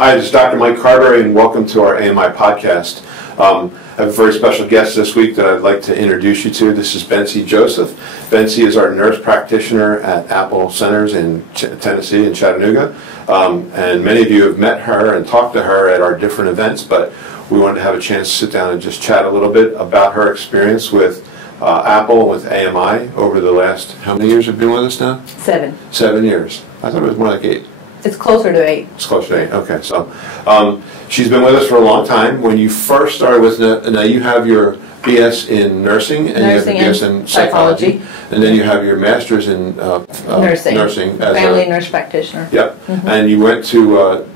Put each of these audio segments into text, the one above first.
Hi, this is Dr. Mike Carberry, and welcome to our AMI podcast. I have a very special guest this week that I'd like to introduce you to. This is Bency Joseph. Bency is our nurse practitioner at Apple Centers in Tennessee, in Chattanooga. And many of you have met her and talked to her at our different events, but we wanted to have a chance to sit down and just chat a little bit about her experience with Apple, with AMI over the last, how many years have you been with us now? 7. 7 years. I thought it was more like 8. It's closer to 8. It's closer to 8, okay. So she's been with us for a long time. When you first started with, now you have your BS in nursing, and nursing you have your BS in psychology, and then you have your master's in nursing as family nurse practitioner. Yep, and you went to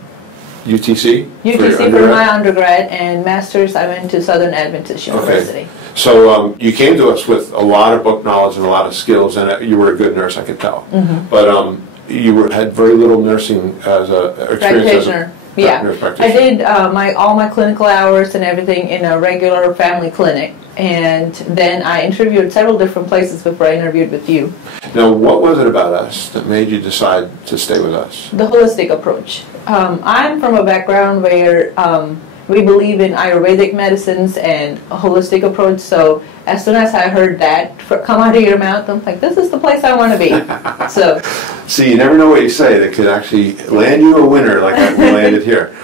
UTC? UTC for my undergrad, and master's I went to Southern Adventist University. Okay. So you came to us with a lot of book knowledge and a lot of skills, and you were a good nurse, I could tell. But you had very little nursing as a experience practitioner. Nurse practitioner. I did all my clinical hours and everything in a regular family clinic, and then I interviewed several different places before I interviewed with you. Now, what was it about us that made you decide to stay with us? The holistic approach. I'm from a background where we believe in Ayurvedic medicines and a holistic approach, so as soon as I heard that come out of your mouth, I'm like, this is the place I want to be. So, see, you never know what you say that could actually land you a winner like we landed here.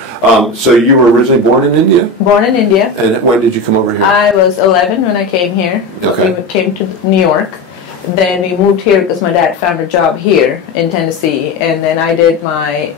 So you were originally born in India? Born in India. And when did you come over here? I was 11 when I came here. Okay. We came to New York. Then we moved here because my dad found a job here in Tennessee, and then I did my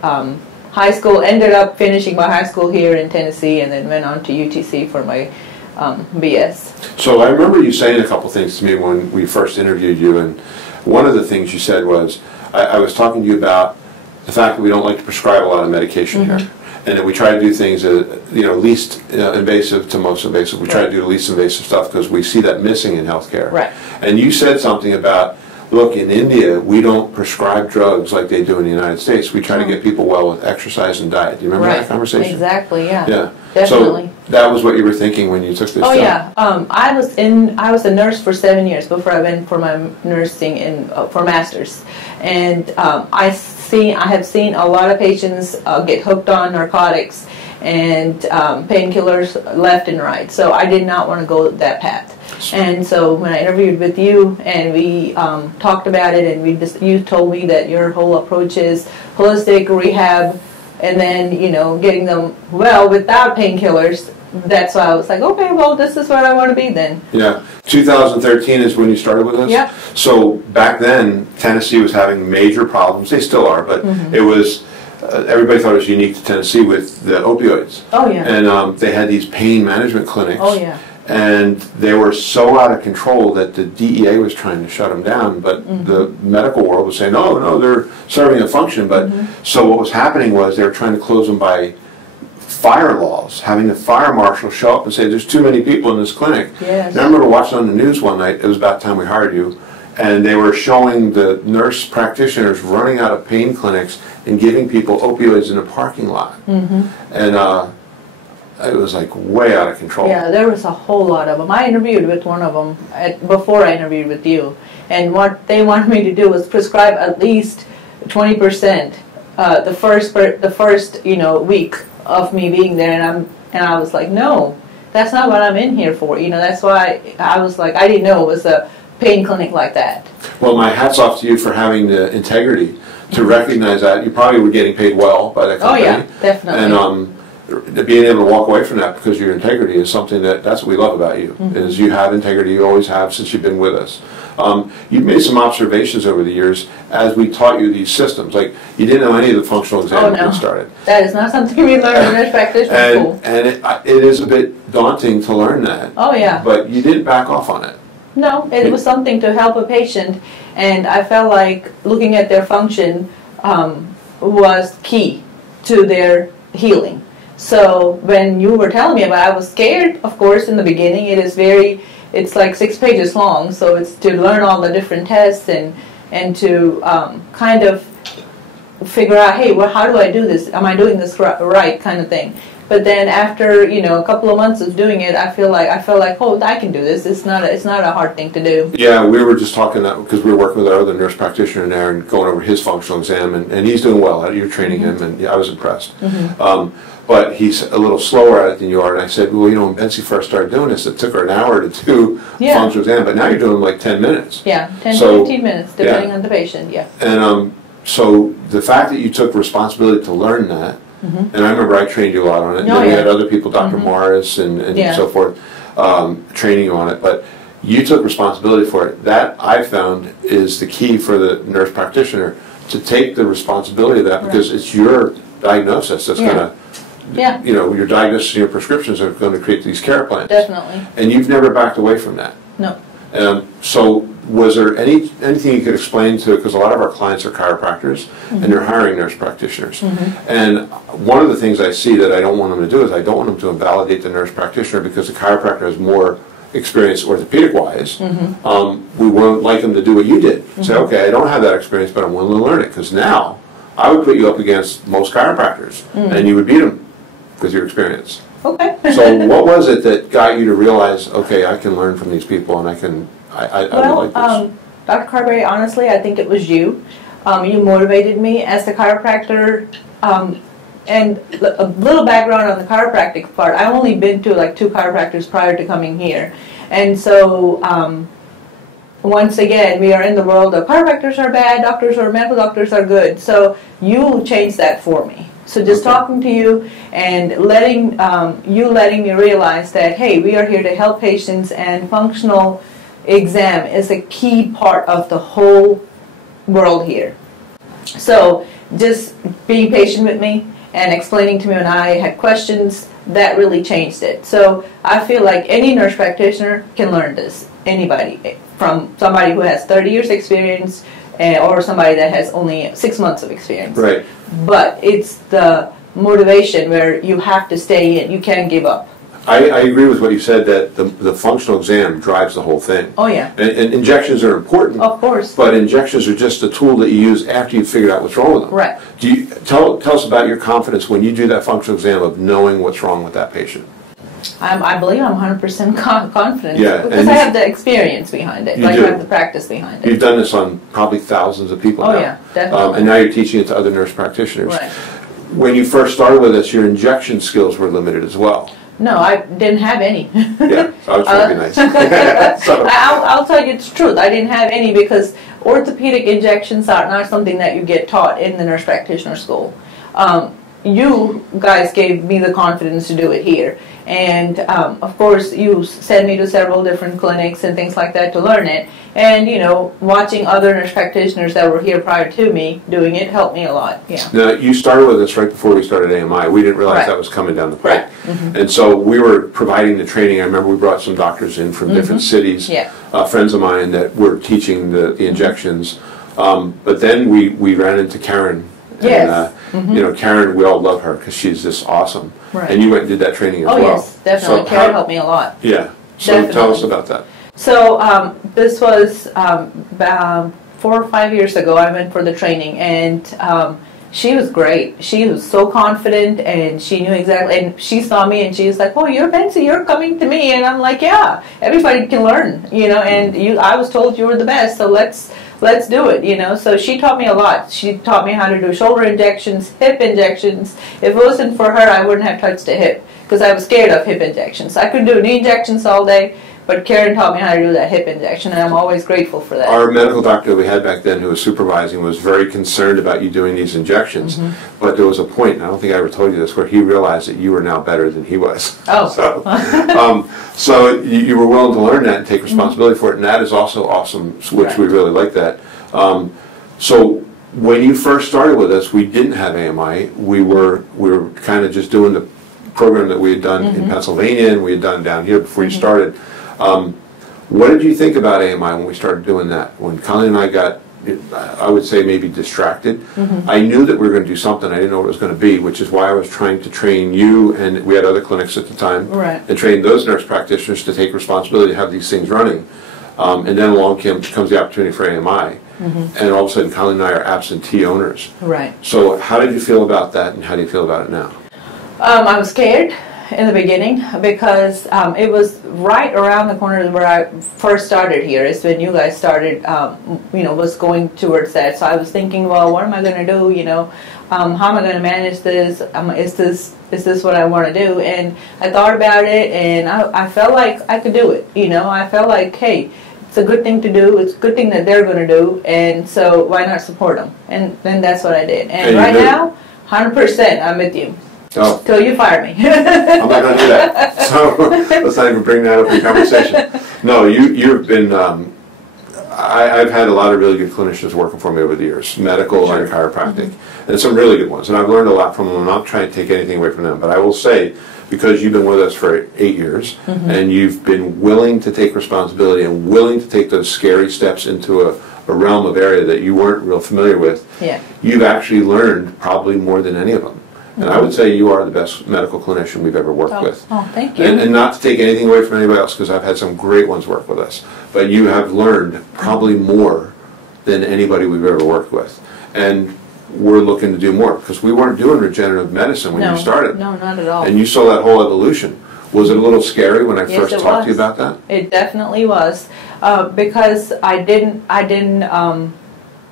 high school, ended up finishing my high school here in Tennessee, and then went on to UTC for my BS. So I remember you saying a couple things to me when we first interviewed you, and one of the things you said was, I was talking to you about the fact that we don't like to prescribe a lot of medication here, and that we try to do things least invasive to most invasive. We try to do the least invasive stuff because we see that missing in healthcare. Right. And you said something about, look, in India, we don't prescribe drugs like they do in the United States. We try to get people well with exercise and diet. Do you remember that conversation? Exactly, yeah. Yeah. Definitely. So that was what you were thinking when you took this job? Oh, yeah. I was a nurse for 7 years before I went for my nursing for master's. And I have seen a lot of patients get hooked on narcotics and painkillers left and right. So I did not want to go that path. And so when I interviewed with you and we talked about it, and you told me that your whole approach is holistic rehab, and then getting them well without painkillers. That's why I was like, okay, well, this is where I want to be then. Yeah. 2013 is when you started with us? Yeah. So back then, Tennessee was having major problems. They still are, but it was, everybody thought it was unique to Tennessee with the opioids. Oh, yeah. And they had these pain management clinics. Oh, yeah. And they were so out of control that the DEA was trying to shut them down, but the medical world was saying, no, they're serving a function. But so what was happening was they were trying to close them by fire laws, having the fire marshal show up and say, there's too many people in this clinic. Yes. And I remember watching on the news one night, it was about time we hired you, and they were showing the nurse practitioners running out of pain clinics and giving people opioids in a parking lot. And it was like way out of control. Yeah, there was a whole lot of them. I interviewed with one of them before I interviewed with you, and what they wanted me to do was prescribe at least 20% the first week of me being there, and I was like, no, that's not what I'm in here for. That's why I was like, I didn't know it was a pain clinic like that. Well, my hat's off to you for having the integrity to recognize that. You probably were getting paid well by the company. Oh yeah, definitely. And being able to walk away from that because of your integrity is something that's what we love about you, is you have integrity. You always have since you've been with us. You've made some observations over the years as we taught you these systems. Like, you didn't know any of the functional exams when you started. That is not something we learn in nurse practitioner school. And it is a bit daunting to learn that. Oh yeah. But you didn't back off on it. No, it was something to help a patient, and I felt like looking at their function was key to their healing. So when you were telling me about it, I was scared, of course, in the beginning. It's like 6 pages long, so it's to learn all the different tests and to kind of figure out, hey, well, how do I do this? Am I doing this right kind of thing? But then after, you know, a couple of months of doing it, I felt like, oh, I can do this. It's not a hard thing to do. Yeah, we were just talking that because we were working with our other nurse practitioner in there and going over his functional exam, and he's doing well. You're training him, and yeah, I was impressed. But he's a little slower at it than you are. And I said, well, you know, when Bency first started doing this, it took her an hour to do functional exam, but now you're doing like 10 minutes. Yeah, 10 to 15 minutes, depending on the patient, yeah. And so the fact that you took responsibility to learn that, and I remember I trained you a lot on it, and then we had other people, Dr. Morris and so forth, training you on it, but you took responsibility for it. That, I found, is the key for the nurse practitioner, to take the responsibility of that, because it's your diagnosis that's going to, you know, your diagnosis and your prescriptions are going to create these care plans. Definitely. And you've never backed away from that. No. So was there anything you could explain to, because a lot of our clients are chiropractors and they're hiring nurse practitioners. And one of the things I see that I don't want them to do is I don't want them to invalidate the nurse practitioner because the chiropractor has more experience orthopedic-wise. We won't like them to do what you did. Say, okay, I don't have that experience, but I'm willing to learn it, because now I would put you up against most chiropractors and you would beat them with your experience. Okay. So what was it that got you to realize, okay, I can learn from these people and I would like this? Dr. Carberry, honestly, I think it was you. You motivated me as the chiropractor. And a little background on the chiropractic part. I've only been to like 2 chiropractors prior to coming here. And so, once again, we are in the world of chiropractors are bad, medical doctors are good. So you changed that for me. So just talking to you and letting me realize that, hey, we are here to help patients, and functional exam is a key part of the whole world here. So just being patient with me and explaining to me when I had questions, that really changed it. So I feel like any nurse practitioner can learn this. Anybody, from somebody who has 30 years experience or somebody that has only 6 months of experience. Right. But it's the motivation where you have to stay in. You can't give up. I agree with what you said, that the functional exam drives the whole thing. Oh, yeah. And injections are important. Of course. But injections are just a tool that you use after you've figured out what's wrong with them. Right. Do you tell us about your confidence when you do that functional exam of knowing what's wrong with that patient? I believe I'm 100% confident. Yeah, because I have the experience behind it. I have the practice behind it. You've done this on probably thousands of people now. Oh, yeah, definitely. And now you're teaching it to other nurse practitioners. Right. When you first started with this, your injection skills were limited as well. No, I didn't have any. Yeah, I was trying to be nice. So. I'll tell you the truth. I didn't have any because orthopedic injections are not something that you get taught in the nurse practitioner school. You guys gave me the confidence to do it here. And of course, you sent me to several different clinics and things like that to learn it. And, you know, watching other nurse practitioners that were here prior to me doing it helped me a lot. Yeah. Now, you started with us right before we started AMI. We didn't realize that was coming down the pike. Right. And so we were providing the training. I remember we brought some doctors in from different cities, friends of mine that were teaching the injections. But then we ran into Karen. Yes. And, you know, Karen, we all love her because she's just awesome. Right. And you went and did that training as well. Oh, yes, definitely. So Karen helped me a lot. Yeah. So Definitely. Tell us about that. So this was about 4 or 5 years ago. I went for the training, and she was great. She was so confident, and she knew exactly. And she saw me, and she was like, "Oh, you're Bency. You're coming to me." And I'm like, "Yeah, everybody can learn, you know." And I was told you were the best, so let's do it, you know. So she taught me a lot. She taught me how to do shoulder injections, hip injections. If it wasn't for her, I wouldn't have touched a hip because I was scared of hip injections. I could do knee injections all day, but Karen taught me how to do that hip injection, and I'm always grateful for that. Our medical doctor we had back then who was supervising was very concerned about you doing these injections, but there was a point, and I don't think I ever told you this, where he realized that you were now better than he was. Oh. So you were willing to learn that and take responsibility for it, and that is also awesome, which we really like that. So when you first started with us, we didn't have AMI. We were kind of just doing the program that we had done in Pennsylvania and we had done down here before you started. What did you think about AMI when we started doing that? When Colleen and I got, I would say, maybe distracted, I knew that we were going to do something. I didn't know what it was going to be, which is why I was trying to train you, and we had other clinics at the time, and train those nurse practitioners to take responsibility to have these things running. And then along comes the opportunity for AMI. And all of a sudden, Colleen and I are absentee owners. Right. So how did you feel about that, and how do you feel about it now? I was scared in the beginning because it was right around the corner where I first started here. It's when you guys started, was going towards that. So I was thinking, well, what am I going to do? How am I going to manage this? Is this what I want to do? And I thought about it, and I felt like I could do it. I felt like, hey, it's a good thing to do. It's a good thing that they're going to do, and so why not support them? And then that's what I did. And right now, 100%, I'm with you. Oh. Till you fire me. I'm not going to do that. So let's not even bring that up in conversation. No, you've been. I've had a lot of really good clinicians working for me over the years, medical and chiropractic, and some really good ones. And I've learned a lot from them. I'm not trying to take anything away from them, but I will say, because you've been with us for 8 years, and you've been willing to take responsibility and willing to take those scary steps into a realm of area that you weren't real familiar with, you've actually learned probably more than any of them. And I would say you are the best medical clinician we've ever worked with. Oh, thank you. And not to take anything away from anybody else, because I've had some great ones work with us. But you have learned probably more than anybody we've ever worked with. And we're looking to do more, because we weren't doing regenerative medicine when you started. No, not at all. And you saw that whole evolution. Was it a little scary when I first talked to you about that? It definitely was, because I didn't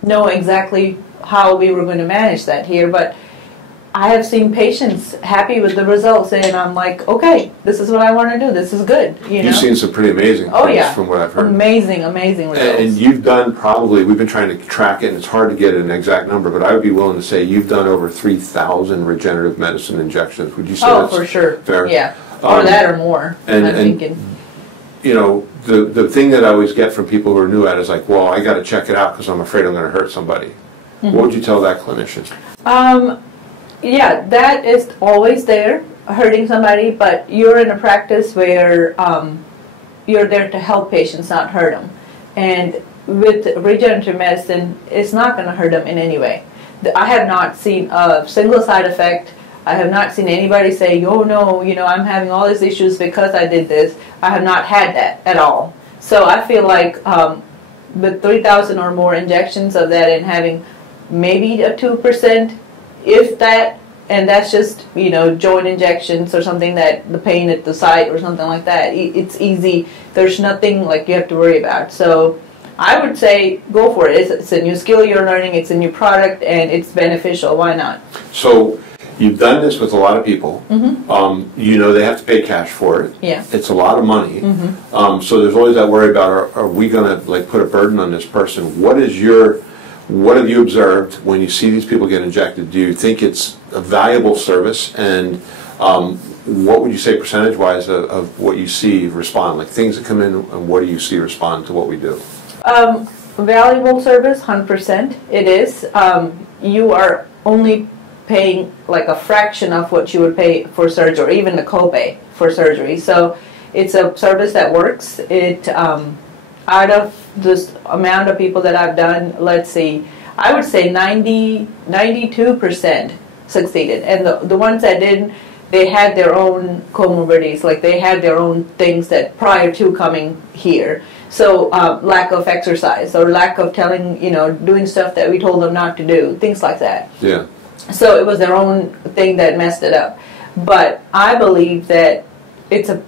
know exactly how we were going to manage that here, but I have seen patients happy with the results, and I'm like, okay, this is what I want to do. This is good. You've seen some pretty amazing things from what I've heard. Amazing results. And you've done probably, we've been trying to track it, and it's hard to get an exact number, but I would be willing to say you've done over 3,000 regenerative medicine injections. Would you say that's for sure. Fair? Yeah. Or that or more, I'm thinking. The thing that I always get from people who are new at it is like, well, I got to check it out because I'm afraid I'm going to hurt somebody. What would you tell that clinician? Yeah, that is always there, hurting somebody, but you're in a practice where you're there to help patients, not hurt them. And with regenerative medicine, it's not going to hurt them in any way. I have not seen a single side effect. I have not seen anybody say, oh no, I'm having all these issues because I did this. I have not had that at all. So I feel like with 3,000 or more injections of that and having maybe a 2%, if that, and that's just, joint injections or something that the pain at the site or something like that, it's easy. There's nothing like you have to worry about. So I would say go for it. It's a new skill you're learning, it's a new product, and it's beneficial. Why not? So you've done this with a lot of people. They have to pay cash for it. Yeah. It's a lot of money. So there's always that worry about, are we going to put a burden on this person? What have you observed when you see these people get injected? Do you think it's a valuable service? And what would you say percentage-wise of what you see respond? Like things that come in, and what do you see respond to what we do? Valuable service, 100%. It is. You are only paying like a fraction of what you would pay for surgery, or even the copay for surgery. So it's a service that works. It out of this amount of people that I've done, let's see, I would say 92% succeeded. And the ones that didn't, they had their own comorbidities, like they had their own things that prior to coming here. So lack of exercise, or lack of doing stuff that we told them not to do, things like that. Yeah. So it was their own thing that messed it up. But I believe that it's a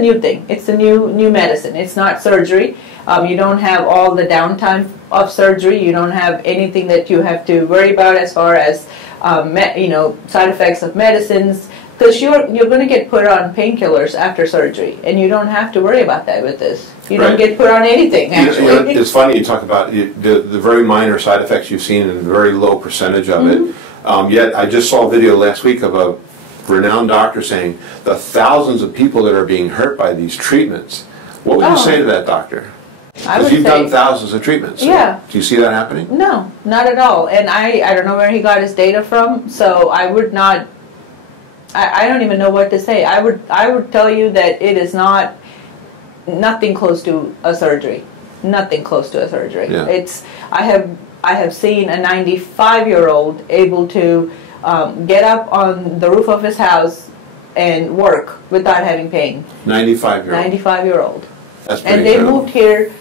new thing. It's a new medicine. It's not surgery. You don't have all the downtime of surgery. You don't have anything that you have to worry about as far as side effects of medicines, because you're going to get put on painkillers after surgery, and you don't have to worry about that with this. You don't get put on anything, actually. It's funny you talk about the very minor side effects you've seen and a very low percentage of it. Yet I just saw a video last week of a renowned doctor saying the thousands of people that are being hurt by these treatments. What would you say to that doctor? Because you've done thousands of treatments. So yeah. Do you see that happening? No, not at all. And I don't know where he got his data from, so I would not, I don't even know what to say. I would tell you that it is nothing close to a surgery. Nothing close to a surgery. Yeah. I have seen a 95-year-old able to get up on the roof of his house and work without having pain. 95-year-old. That's pretty And they incredible. moved here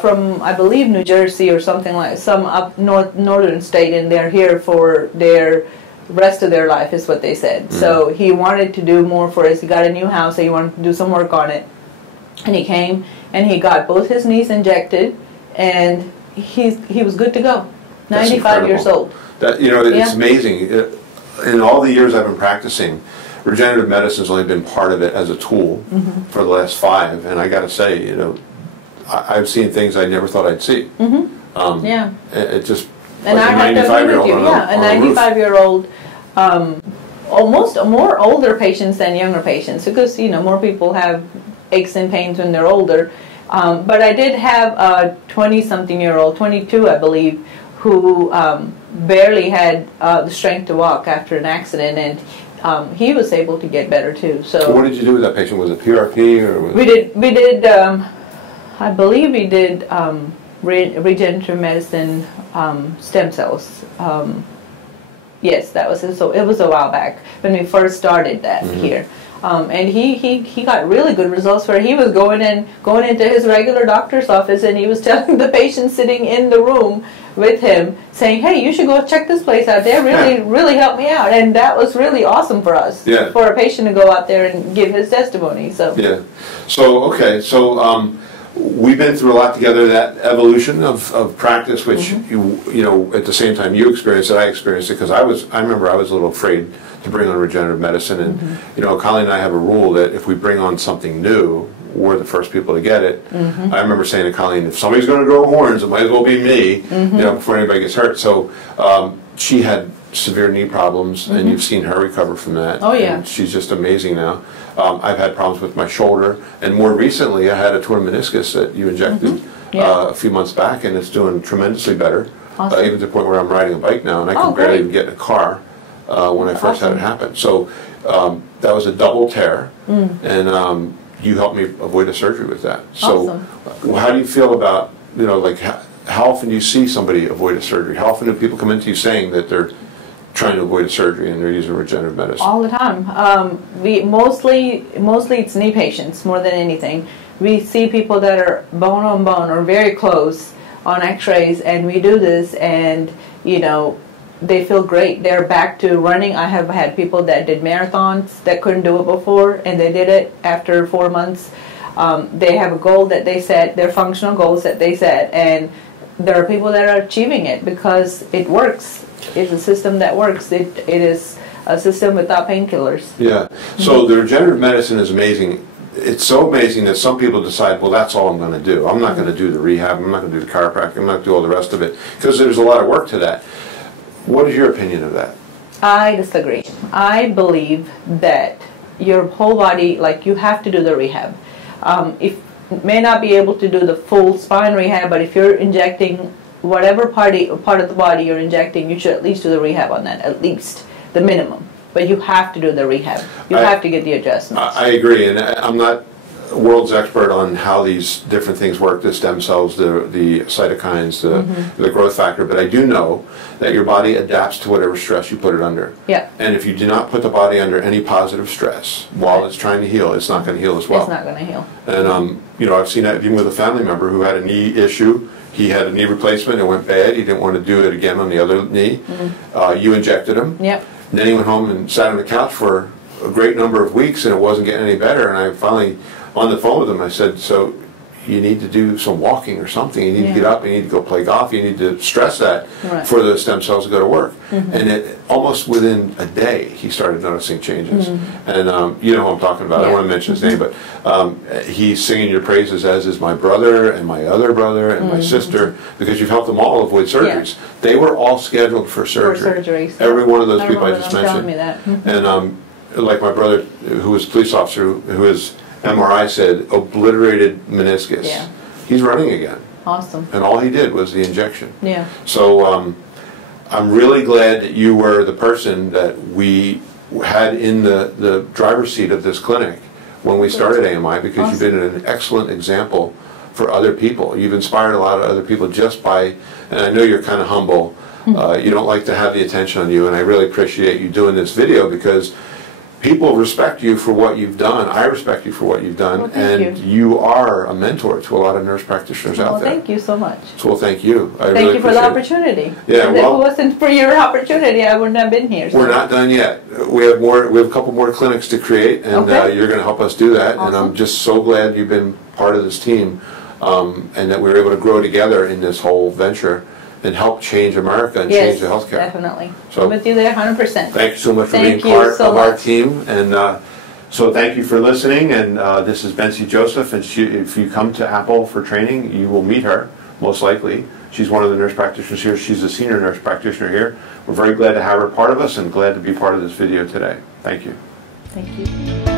from, I believe, New Jersey or something like some up northern state, and they're here for their the rest of their life, is what they said. So he wanted to do more for us. He got a new house, so he wanted to do some work on it. And he came and he got both his knees injected, and he was good to go. 95 years old. That, you know, it's amazing. In all the years I've been practicing, regenerative medicine's only been part of it as a tool for the last 5, and I got to say, you know, I've seen things I never thought I'd see. It just, and like I have to agree with you. A 95-year-old, almost more older patients than younger patients, because, you know, more people have aches and pains when they're older. But I did have a 20-something-year-old, 22 I believe, who barely had the strength to walk after an accident, and he was able to get better too. So what did you do with that patient? Was it PRP or? We did. I believe we did regenerative medicine, stem cells. Yes, that was it. So it was a while back when we first started that here. And he got really good results where he was going into his regular doctor's office, and he was telling the patient sitting in the room with him, saying, "Hey, you should go check this place out. They really helped me out." And that was really awesome for us, for a patient to go out there and give his testimony. So we've been through a lot together. That evolution of practice, which you know, at the same time you experienced it, I experienced it, because I remember I was a little afraid to bring on regenerative medicine, and you know, Colleen and I have a rule that if we bring on something new, we're the first people to get it. I remember saying to Colleen, if somebody's going to grow horns, it might as well be me, you know, before anybody gets hurt. So she had severe knee problems, and you've seen her recover from that. Oh yeah, and she's just amazing now. I've had problems with my shoulder, and more recently I had a torn meniscus that you injected a few months back, and it's doing tremendously better. Awesome. Even to the point where I'm riding a bike now, and I can barely even get in a car when I first had it happen. So that was a double tear, and you helped me avoid a surgery with that. So how do you feel about, you know, like how often do you see somebody avoid a surgery? How often do people come into you saying that they're trying to avoid a surgery and they're using regenerative medicine? All the time. We mostly it's knee patients more than anything. We see people that are bone on bone or very close on x-rays, and we do this, and you know, they feel great. They're back to running. I have had people that did marathons that couldn't do it before, and they did it after 4 months. They have a goal that they set, their functional goals that they set, and there are people that are achieving it because it works. It's a system that works. It is a system without painkillers. Yeah. So the regenerative medicine is amazing. It's so amazing that some people decide, well, that's all I'm going to do. I'm not going to do the rehab. I'm not going to do the chiropractic. I'm not going to do all the rest of it, because there's a lot of work to that. What is your opinion of that? I disagree. I believe that your whole body, like, you have to do the rehab. If may not be able to do the full spine rehab, but if you're injecting whatever part of the body you're injecting, you should at least do the rehab on that, at least the minimum. But you have to do the rehab. You have to get the adjustments. I agree, and I'm not a world's expert on how these different things work, the stem cells, the cytokines, the growth factor, but I do know that your body adapts to whatever stress you put it under. Yeah. And if you do not put the body under any positive stress while it's trying to heal, it's not going to heal as well. It's not going to heal. And you know, I've seen that even with a family member who had a knee issue. He had a knee replacement, it went bad, he didn't want to do it again on the other knee. You injected him. Yep. And then he went home and sat on the couch for a great number of weeks, and it wasn't getting any better. And I finally, on the phone with him, I said, so you need to do some walking or something. You need to get up, you need to go play golf, you need to stress that for the stem cells to go to work. And it, almost within a day, he started noticing changes. And you know who I'm talking about. I don't want to mention his name, but he's singing your praises, as is my brother and my other brother and my sister, because you've helped them all avoid surgeries. They were all scheduled for surgery. Every one of those people I just mentioned. Me that. And like my brother, who was a police officer, who is MRI said obliterated meniscus. Yeah. He's running again. Awesome. And all he did was the injection. Yeah. So I'm really glad that you were the person that we had in the driver's seat of this clinic when we started AMI, because you've been an excellent example for other people. You've inspired a lot of other people just by, and I know you're kind of humble. You don't like to have the attention on you, and I really appreciate you doing this video, because people respect you for what you've done. I respect you for what you've done. Well, thank you are a mentor to a lot of nurse practitioners out there. Well, thank you so much. So, well, thank you. Thank you for the opportunity. Yeah, if it wasn't for your opportunity, I wouldn't have been here. So. We're not done yet. We have more. We have a couple more clinics to create, and you're going to help us do that. Awesome. And I'm just so glad you've been part of this team, and that we were able to grow together in this whole venture and help change America and change the healthcare. Definitely. So, I'm with you there 100%. Thank you so much for being part of our team. And so thank you for listening. And this is Bency Joseph. And if you come to Apple for training, you will meet her, most likely. She's one of the nurse practitioners here. She's a senior nurse practitioner here. We're very glad to have her part of us and glad to be part of this video today. Thank you. Thank you.